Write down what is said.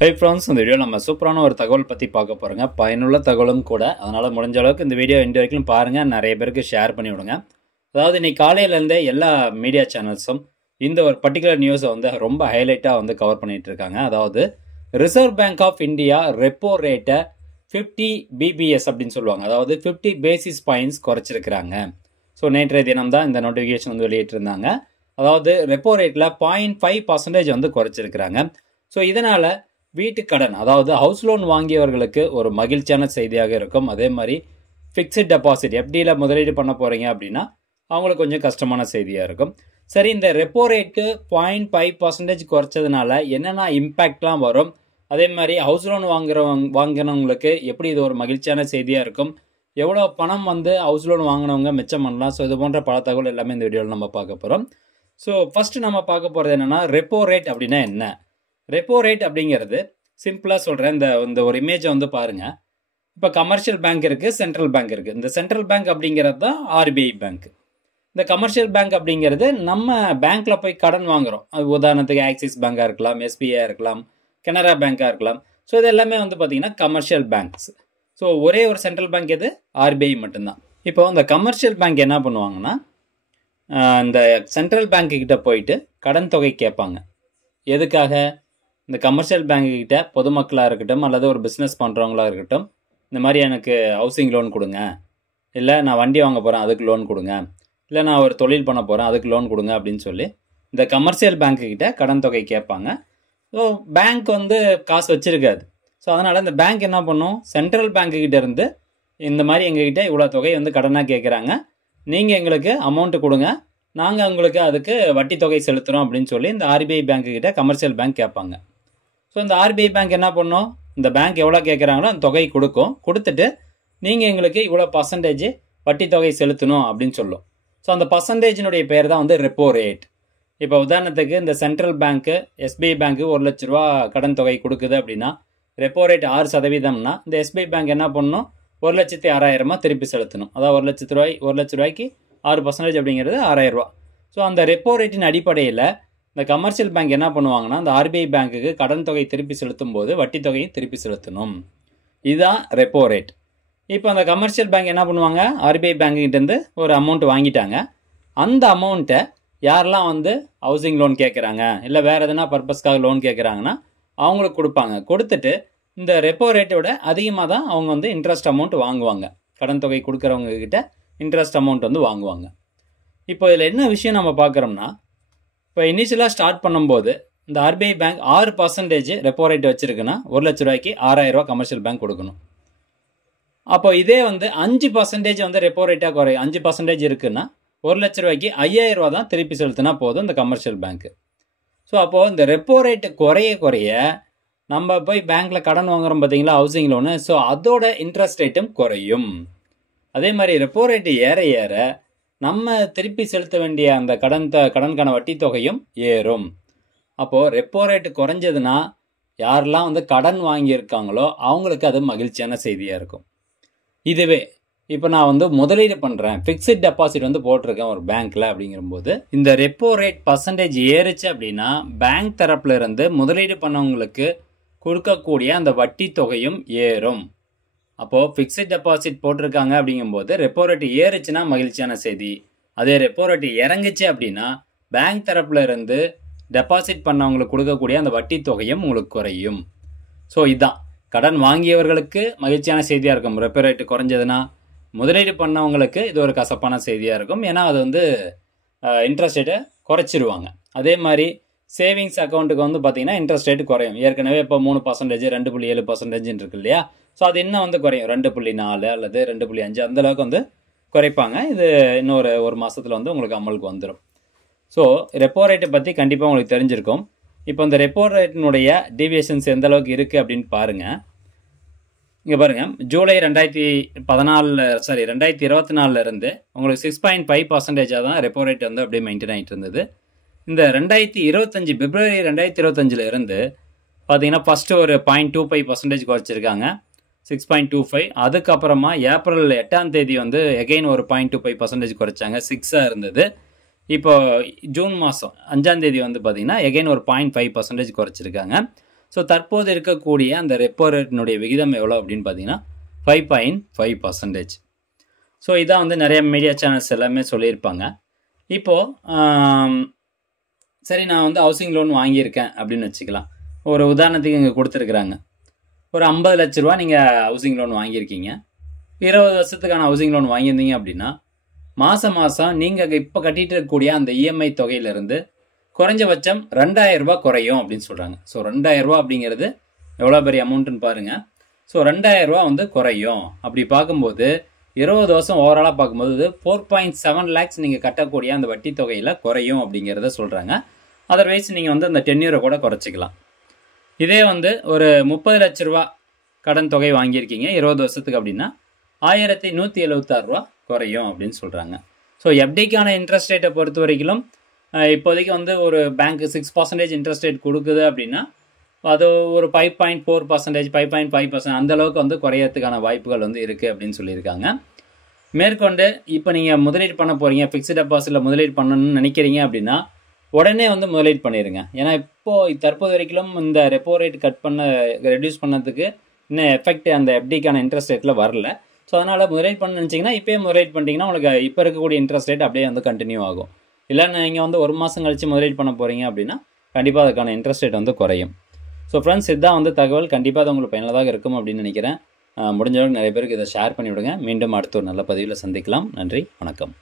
Hey friends, இந்த video நம்ம சூப்பரான ஒரு தகவல் பற்றி பார்க்க போகிறோங்க. பயனுள்ள தகவலும் கூட. அதனால் முடிஞ்ச அளவுக்கு இந்த வீடியோ எண்டு வரைக்கும் பாருங்கள், நிறைய பேருக்கு ஷேர் பண்ணி விடுங்க. அதாவது இன்னைக்கு காலையிலேருந்தே எல்லா மீடியா சேனல்ஸும் இந்த ஒரு பர்டிகுலர் நியூஸை வந்து ரொம்ப ஹைலைட்டாக வந்து கவர் பண்ணிகிட்டு இருக்காங்க. அதாவது Reserve Bank of India repo ரேட்டை 50 பிபிஎஸ் அப்படின்னு சொல்லுவாங்க. அதாவது 50 பேசிஸ் பாயிண்ட்ஸ் குறைச்சிருக்கிறாங்க. ஸோ நேற்றைய தினம் தான் இந்த நோட்டிஃபிகேஷன் வந்து வெளியிட்டிருந்தாங்க. அதாவது ரெப்போ ரேட்டில் 0.5% வந்து குறைச்சிருக்கிறாங்க. ஸோ இதனால் வீட்டு கடன், அதாவது ஹவுஸ் லோன் வாங்கியவர்களுக்கு ஒரு மகிழ்ச்சியான செய்தியாக இருக்கும். அதே மாதிரி ஃபிக்ஸட் டெபாசிட் எஃப்டியில் முதலீடு பண்ண போகிறீங்க அப்படின்னா அவங்களுக்கு கொஞ்சம் கஷ்டமான செய்தியாக இருக்கும். சரி, இந்த ரெப்போ ரேட்டு 0.5% குறைச்சதுனால என்னென்ன இம்பேக்ட்லாம் வரும், அதே மாதிரி ஹவுஸ் லோன் வாங்கினவங்களுக்கு எப்படி இது ஒரு மகிழ்ச்சியான செய்தியாக இருக்கும், எவ்வளோ பணம் வந்து ஹவுஸ் லோன் வாங்கினவங்க மிச்சம் பண்ணலாம். ஸோ இது போன்ற பல தகவல் எல்லாமே இந்த வீடியோவில் நம்ம பார்க்க போகிறோம். ஸோ ஃபஸ்ட்டு நம்ம பார்க்க போகிறது என்னென்னா, ரெப்போ ரேட் அப்படின்னா என்ன? ரெப்போ ரேட் அப்படிங்கிறது சிம்பிளாக சொல்கிறேன். இந்த ஒரு இமேஜை வந்து பாருங்கள். இப்போ கமர்ஷியல் பேங்க் இருக்குது, சென்ட்ரல் பேங்க் இருக்குது. இந்த சென்ட்ரல் பேங்க் அப்படிங்கிறது தான் ஆர்பிஐ பேங்க். இந்த கமர்ஷியல் பேங்க் அப்படிங்கிறது நம்ம பேங்க்கில் போய் கடன் வாங்குகிறோம். அது உதாரணத்துக்கு ஆக்சிஸ் பேங்காக இருக்கலாம், எஸ்பிஐ இருக்கலாம், கனரா பேங்காக இருக்கலாம். ஸோ இது எல்லாமே வந்து பார்த்திங்கன்னா கமர்ஷியல் பேங்க்ஸ். ஸோ ஒரே ஒரு சென்ட்ரல் பேங்க் எது? ஆர்பிஐ மட்டும்தான். இப்போ இந்த கமர்ஷியல் பேங்க் என்ன பண்ணுவாங்கன்னா, இந்த சென்ட்ரல் பேங்க்கிட்ட போயிட்டு கடன் தொகை கேட்பாங்க. எதுக்காக? இந்த கமர்ஷியல் பேங்க்கிட்ட பொதுமக்களாக இருக்கட்டும் அல்லது ஒரு பிஸ்னஸ் பண்ணுறவங்களா இருக்கட்டும், இந்த மாதிரி எனக்கு ஹவுசிங் லோன் கொடுங்க, இல்லை நான் வண்டி வாங்க போகிறேன் அதுக்கு லோன் கொடுங்க, இல்லை நான் ஒரு தொழில் பண்ண போகிறேன் அதுக்கு லோன் கொடுங்க அப்படின்னு சொல்லி இந்த கமர்ஷியல் பேங்க்கிட்ட கடன் தொகை கேட்பாங்க. ஸோ பேங்க் வந்து காசு வச்சுருக்காது. ஸோ அதனால் இந்த பேங்க் என்ன பண்ணும், சென்ட்ரல் பேங்க்கிட்ட இருந்து இந்த மாதிரி எங்ககிட்ட இவ்வளோ தொகை வந்து கடனாக கேட்குறாங்க, நீங்கள் எங்களுக்கு அமௌண்ட்டு கொடுங்க, நாங்கள் உங்களுக்கு அதுக்கு வட்டி தொகை செலுத்துகிறோம் அப்படின்னு சொல்லி இந்த ஆர்பிஐ பேங்க்கிட்ட கமர்ஷியல் பேங்க் கேட்பாங்க. ஸோ இந்த ஆர்பிஐ பேங்க் என்ன பண்ணும், இந்த பேங்க் எவ்வளோ கேட்குறாங்களோ அந்த தொகை கொடுத்துட்டு நீங்கள் எங்களுக்கு இவ்வளோ பர்சன்டேஜ் வட்டி தொகை செலுத்தணும் அப்படின்னு சொல்லும். ஸோ அந்த பர்சன்டேஜினுடைய பேர் தான் வந்து ரெப்போ ரேட். இப்போ உதாரணத்துக்கு இந்த சென்ட்ரல் பேங்க்கு, எஸ்பிஐ பேங்க்கு 1 லட்ச ரூபா கடன் தொகை கொடுக்குது அப்படின்னா ரெப்போ ரேட் 6%னா இந்த எஸ்பிஐ பேங்க் என்ன பண்ணணும், 1,06,000 திருப்பி செலுத்தணும். அதாவது 1 லட்ச ரூபாய்க்கு 6% அப்படிங்கிறது 6,000 ரூபா. ஸோ அந்த ரெப்போ ரேட்டின் அடிப்படையில் இந்த கமர்ஷியல் பேங்க் என்ன பண்ணுவாங்கன்னா, அந்த ஆர்பிஐ பேங்க்குக்கு கடன் தொகை திருப்பி செலுத்தும் போது வட்டி தொகையை திருப்பி செலுத்தணும். இதுதான் ரெப்போ ரேட். இப்போ அந்த கமர்ஷியல் பேங்க் என்ன பண்ணுவாங்க, ஆர்பிஐ பேங்க்கிட்டேருந்து ஒரு அமௌண்ட் வாங்கிட்டாங்க. அந்த அமௌண்ட்டை யாரெல்லாம் வந்து ஹவுசிங் லோன் கேட்குறாங்க இல்லை வேறு எதனா பர்பஸ்க்காக லோன் கேட்குறாங்கன்னா அவங்களுக்கு கொடுப்பாங்க. கொடுத்துட்டு இந்த ரெப்போ ரேட்டோட அதிகமாக தான் அவங்க வந்து இன்ட்ரெஸ்ட் அமௌண்ட் வாங்குவாங்க. கடன் தொகை கொடுக்குறவங்க கிட்ட இன்ட்ரெஸ்ட் அமௌண்ட் வந்து வாங்குவாங்க. இப்போ இதில் என்ன விஷயம் நம்ம பார்க்குறோம்னா, இப்போ இனிஷியலாக ஸ்டார்ட் பண்ணும்போது இந்த ஆர்பிஐ பேங்க் 6% ரெப்போ ரேட் வச்சுருக்குன்னா 1 லட்ச ரூபாய்க்கு 6,000 ரூபா கமர்ஷியல் பேங்க் கொடுக்கணும். அப்போ இதே வந்து 5% வந்து ரெப்போ ரேட்டாக குறையும். 5% இருக்குன்னா 1 லட்ச ரூபாய்க்கு 5,000 ரூபா தான் திருப்பி செலுத்தினா போதும் இந்த கமர்ஷியல் பேங்க்கு. ஸோ அப்போது இந்த ரெப்போ ரேட்டு குறைய நம்ம போய் பேங்க்கில் கடன் வாங்குகிறோம் பார்த்தீங்களா, ஹவுசிங் லோனு, ஸோ அதோட இன்ட்ரெஸ்ட் ரேட்டும் குறையும். அதே மாதிரி ரெப்போ ரேட்டு ஏற நம்ம திருப்பி செலுத்த வேண்டிய அந்த கடனுக்கான வட்டி தொகையும் ஏறும். அப்போது ரெப்போ ரேட்டு குறைஞ்சதுன்னா யாரெல்லாம் வந்து கடன் வாங்கியிருக்காங்களோ அவங்களுக்கு அது மகிழ்ச்சியான செய்தியாக இருக்கும். இதுவே இப்போ நான் வந்து முதலீடு பண்ணுறேன், ஃபிக்ஸட் டெபாசிட் வந்து போட்டிருக்கேன் ஒரு பேங்க்கில் அப்படிங்கும்போது இந்த ரெப்போ ரேட் பர்சன்டேஜ் ஏறுச்சு அப்படின்னா பேங்க் தரப்புல இருந்து முதலீடு பண்ணவங்களுக்கு கொடுக்கக்கூடிய அந்த வட்டி தொகையும் ஏறும். அப்போது ஃபிக்ஸட் டெபாசிட் போட்டிருக்காங்க அப்படிங்கும்போது ரெப்போ ரேட்டு ஏறுச்சுன்னா மகிழ்ச்சியான செய்தி. அதே ரெப்போ ரேட்டு இறங்குச்சு அப்படின்னா பேங்க் தரப்புல இருந்து டெபாசிட் பண்ணவங்களுக்கு கொடுக்கக்கூடிய அந்த வட்டி தொகையும் உங்களுக்கு குறையும். ஸோ இதுதான் கடன் வாங்கியவர்களுக்கு மகிழ்ச்சியான செய்தியாக இருக்கும். ரெப்போ ரேட்டு குறைஞ்சதுன்னா முதலீடு பண்ணவங்களுக்கு இது ஒரு கசப்பான செய்தியாக இருக்கும். ஏன்னா அது வந்து இன்ட்ரெஸ்ட் ரேட்டை குறைச்சிருவாங்க. அதே மாதிரி சேவிங்ஸ் அக்கௌண்ட்டுக்கு வந்து பார்த்திங்கன்னா இன்ட்ரெஸ்ட் ரேட்டு குறையும். ஏற்கனவே இப்போ 3%, 2.7% இருக்கு இல்லையா? ஸோ அது இன்னும் வந்து குறையும். 2.4 அல்லது 2.5 அந்தளவுக்கு வந்து குறைப்பாங்க. இது இன்னொரு ஒரு மாதத்தில் வந்து உங்களுக்கு அமலுக்கு வந்துடும். ஸோ ரெப்போ ரேட்டை பற்றி கண்டிப்பாக உங்களுக்கு தெரிஞ்சிருக்கும். இப்போ இந்த ரெப்போ ரேட்டினுடைய டீவியேஷன்ஸ் எந்த அளவுக்கு இருக்குது அப்படின்னு பாருங்கள். இங்கே பாருங்கள், ஜூலை 2024 இருந்து உங்களுக்கு 6.5% தான் ரெப்போ ரேட் வந்து அப்படியே மெயின்டைன் ஆகிட்டு இருந்தது. இந்த 2025 பிப்ரவரி 2025 இருந்து பார்த்தீங்கன்னா ஃபஸ்ட்டு ஒரு 0.25% குறைச்சிருக்காங்க, 6.25. அதுக்கப்புறமா ஏப்ரல் 8ஆம் தேதி வந்து எகெயின் ஒரு 0.25% குறைச்சாங்க, 6ஆக இருந்தது. இப்போ ஜூன் மாதம் 5ஆம் தேதி வந்து பார்த்திங்கன்னா எகெயின் ஒரு 0.5% குறைச்சிருக்காங்க. ஸோ தற்போது இருக்கக்கூடிய அந்த ரெப்போ ரேட்டினுடைய விகிதம் எவ்வளோ அப்படின்னு பார்த்தீங்கன்னா 5.5%. ஸோ இதான் வந்து நிறைய மீடியா சேனல்ஸ் எல்லாமே சொல்லியிருப்பாங்க. இப்போது சரி, நான் வந்து ஹவுசிங் லோன் வாங்கியிருக்கேன் அப்படின்னு வச்சுக்கலாம். ஒரு உதாரணத்துக்கு இங்கே கொடுத்துருக்குறாங்க. ஒரு 50 லட்ச ரூபா நீங்கள் ஹவுசிங் லோன் வாங்கியிருக்கீங்க. 20 வருஷத்துக்கான ஹவுசிங் லோன் வாங்கியிருந்தீங்க அப்படின்னா மாதம் நீங்கள் இப்போ கட்டிகிட்டு இருக்கக்கூடிய அந்த இஎம்ஐ தொகையிலிருந்து குறைஞ்சபட்சம் 2000 ரூபா குறையும் அப்படின்னு சொல்கிறாங்க. ஸோ 2000 ரூபா அப்படிங்கிறது எவ்வளோ பெரிய அமௌண்ட்டுன்னு பாருங்கள். ஸோ 2000 ரூபா வந்து குறையும். அப்படி பார்க்கும்போது 20 வருஷம் ஓவராலாக பார்க்கும்போது 4.7 lakhs நீங்கள் கட்டக்கூடிய அந்த வட்டி தொகையில் குறையும் அப்படிங்கிறத சொல்கிறாங்க. அதர்வைஸ் நீங்கள் வந்து அந்த டென்யூரை கூட குறைச்சிக்கலாம். இதே வந்து ஒரு 30 லட்ச ரூபா கடன் தொகை வாங்கியிருக்கீங்க 20 வருஷத்துக்கு அப்படின்னா 1176 ரூபா குறையும் அப்படின்னு சொல்கிறாங்க. ஸோ எஃப்டிக்கான இன்ட்ரெஸ்ட் ரேட்டை பொறுத்த வரைக்கும் இப்போதைக்கு வந்து ஒரு பேங்க் 6% இன்ட்ரெஸ்ட் ரேட் கொடுக்குது அப்படின்னா அது ஒரு 5.4%, 5.5% அந்த அளவுக்கு வந்து குறையறதுக்கான வாய்ப்புகள் வந்து இருக்குது அப்படின்னு சொல்லியிருக்காங்க. மேற்கொண்டு இப்போ நீங்கள் முதலீடு பண்ண போகிறீங்க, ஃபிக்ஸ்டு டெபாசிட்டில் முதலீடு பண்ணணும்னு நினைக்கிறீங்க அப்படின்னா உடனே வந்து முதலீடு பண்ணிடுங்க. ஏன்னா இப்போது தற்போது வரைக்கும் இந்த ரெப்போ ரேட் ரெடியூஸ் பண்ணதுக்கு இன்னும் எஃபெக்ட் அந்த எஃப்டிக்கான இன்ட்ரெஸ்ட் ரேட்டில் வரல. ஸோ அதனால் முதலீடு பண்ண நினச்சிங்கன்னா இப்போயே முதலீடு பண்ணிட்டீங்கன்னா உங்களுக்கு இப்போ இருக்கக்கூடிய இன்ட்ரெஸ்ட் ரேட் அப்படியே வந்து கண்டினியூ ஆகும். இல்லை நீங்கள் வந்து ஒரு மாதம் கழித்து முதலீடு பண்ண போகிறீங்க அப்படின்னா கண்டிப்பாக அதுக்கான இன்ட்ரெஸ்ட் ரேட் வந்து குறையும். ஸோ ஃப்ரெண்ட்ஸ், இதுதான் வந்து தகவல். கண்டிப்பாக அது உங்களுக்கு பயனுள்ளதாக இருக்கும் அப்படின்னு நினைக்கிறேன். முடிஞ்சவங்க நிறைய பேருக்கு இதை ஷேர் பண்ணிவிடுங்க. மீண்டும் அடுத்த ஒரு நல்ல பதிவில் சந்திக்கலாம். நன்றி, வணக்கம்.